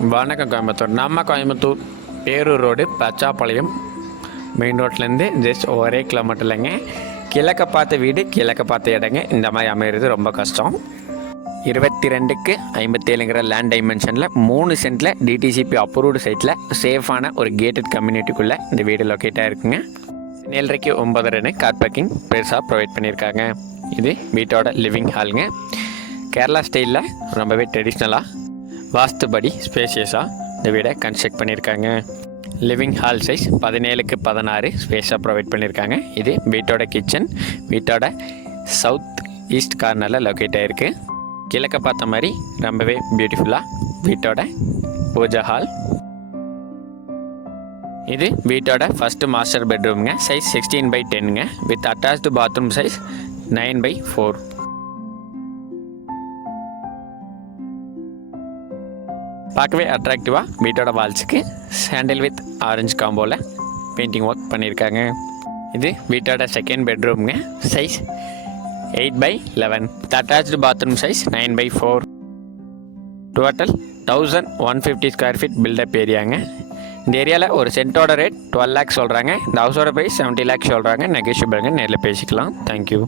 வணக்கம் கோயம்புத்தூர். நம்ம Coimbatore Perur road Pachapalayam main ரோட்லேருந்து ஜஸ்ட் ஒரே கிலோமீட்டர் இல்லைங்க. கிழக்க பார்த்த வீடு கிழக்க பார்த்த இடங்க இந்த மாதிரி அமைகிறது ரொம்ப கஷ்டம். 22க்கு 57ங்கிற லேண்ட் டைமென்ஷனில் 3 சென்ட்டில் டிடிசிபி அப்ரூவ்டு சைட்டில் சேஃபான ஒரு கேட்டட் கம்யூனிட்டிக்குள்ளே இந்த வீடு லொக்கேட்டாக இருக்குங்க. 7:30க்கு 9:30 கார் பார்க்கிங் பெருசாக ப்ரொவைட் பண்ணியிருக்காங்க. இது வீட்டோட லிவிங் ஹாலுங்க. கேரளா ஸ்டைலில் ரொம்பவே ட்ரெடிஷ்னலாக வாஸ்துபடி ஸ்பேஷியஸாக இந்த வீடை கன்ஸ்ட்ரக்ட் பண்ணியிருக்காங்க. லிவிங் ஹால் சைஸ் 17க்கு 16 ஸ்பேஸாக ப்ரொவைட் பண்ணியிருக்காங்க. இது வீட்டோட கிச்சன் வீட்டோட சவுத் ஈஸ்ட் கார்னரில் லொக்கேட் ஆகிருக்கு. கிழக்க பார்த்த மாதிரி ரொம்பவே பியூட்டிஃபுல்லாக வீட்டோட பூஜா ஹால். இது வீட்டோட ஃபஸ்ட்டு மாஸ்டர் பெட்ரூம்ங்க. சைஸ் 16/10ங்க வித் அட்டாச்டு பாத்ரூம் சைஸ் 9/4. பார்க்கவே அட்ராக்டிவாக வீட்டோட வால்ஸுக்கு சாண்டில் வித் ஆரஞ்சு காம்போவில் பெயிண்டிங் ஒர்க் பண்ணியிருக்காங்க. இது வீட்டோட செகண்ட் பெட்ரூம்ங்க. Size 8/11 with attached bathroom size 9/4. Total 1150 square feet built up ஏரியாங்க. இந்த ஏரியாவில் ஒரு சென்ட்டோட ரேட் 12 lakhs சொல்கிறாங்க. இந்த ஹவுஸோட ப்ரைஸ் 70 lakhs சொல்கிறாங்க. நெகோஷியபிளுங்க, நேரில் பேசிக்கலாம். தேங்க்யூ.